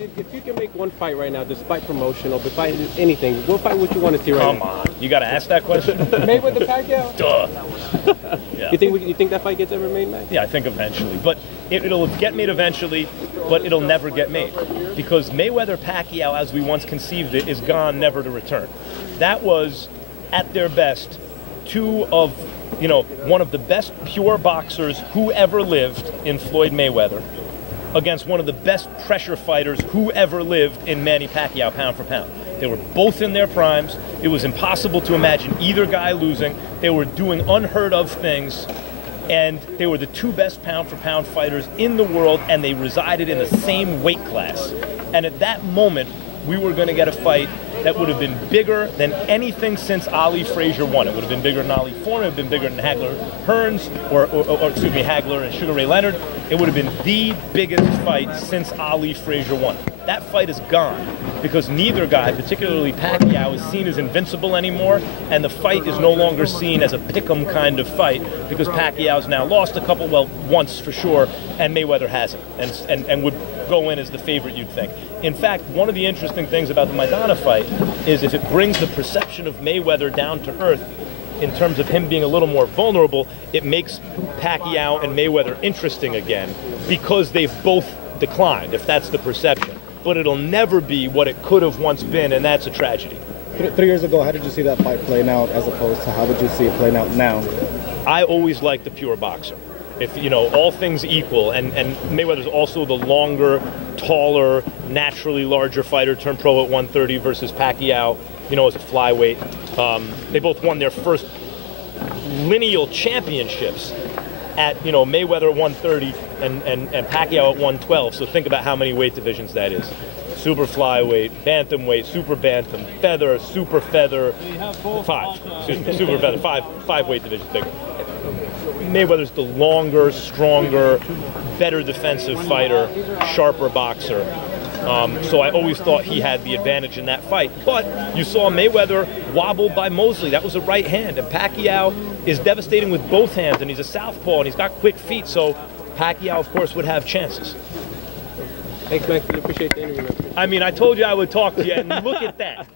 If you can make one fight right now, despite promotion or despite anything, what fight would you want to see right now? Come on, you got to ask that question. Mayweather-Pacquiao? Duh. Yeah. You think that fight gets ever made, Max? Yeah, I think eventually, but it'll get made eventually, but it'll never get made because Mayweather-Pacquiao, as we once conceived it, is gone, never to return. That was, at their best, one of the best pure boxers who ever lived in Floyd Mayweather against one of the best pressure fighters who ever lived in Manny Pacquiao, pound for pound. They were both in their primes. It was impossible to imagine either guy losing. They were doing unheard of things, and they were the two best pound for pound fighters in the world, and they resided in the same weight class. And at that moment, we were going to get a fight that would have been bigger than anything since Ali-Frazier won. It would have been bigger than Ali Foreman, it would have been bigger than Hagler-Hearns, or excuse me, Hagler and Sugar Ray Leonard. It would have been the biggest fight since Ali-Frazier won. That fight is gone because neither guy, particularly Pacquiao, is seen as invincible anymore, and the fight is no longer seen as a pick'em kind of fight because Pacquiao's now lost a couple, well, once for sure, and Mayweather hasn't, and would go in as the favorite, you'd think. In fact, one of the interesting things about the Maidana fight is if it brings the perception of Mayweather down to earth in terms of him being a little more vulnerable, it makes Pacquiao and Mayweather interesting again because they've both declined, if that's the perception. But it'll never be what it could have once been, and that's a tragedy. 3 years ago, how did you see that fight playing out as opposed to how would you see it playing out now? I always liked the pure boxer. If, all things equal, and Mayweather's also the longer, taller, naturally larger fighter, turned pro at 130 versus Pacquiao, as a flyweight. They both won their first lineal championships at, Mayweather at 130 and Pacquiao at 112. So think about how many weight divisions that is. Super flyweight, bantamweight, super bantam, feather, super feather, super feather, five weight divisions bigger. Mayweather's the longer, stronger, better defensive fighter, sharper boxer. So I always thought he had the advantage in that fight. But you saw Mayweather wobbled by Mosley. That was a right hand. And Pacquiao is devastating with both hands, and he's a southpaw, and he's got quick feet. So Pacquiao, of course, would have chances. Thanks, Max. We appreciate the interview. I mean, I told you I would talk to you, and look at that.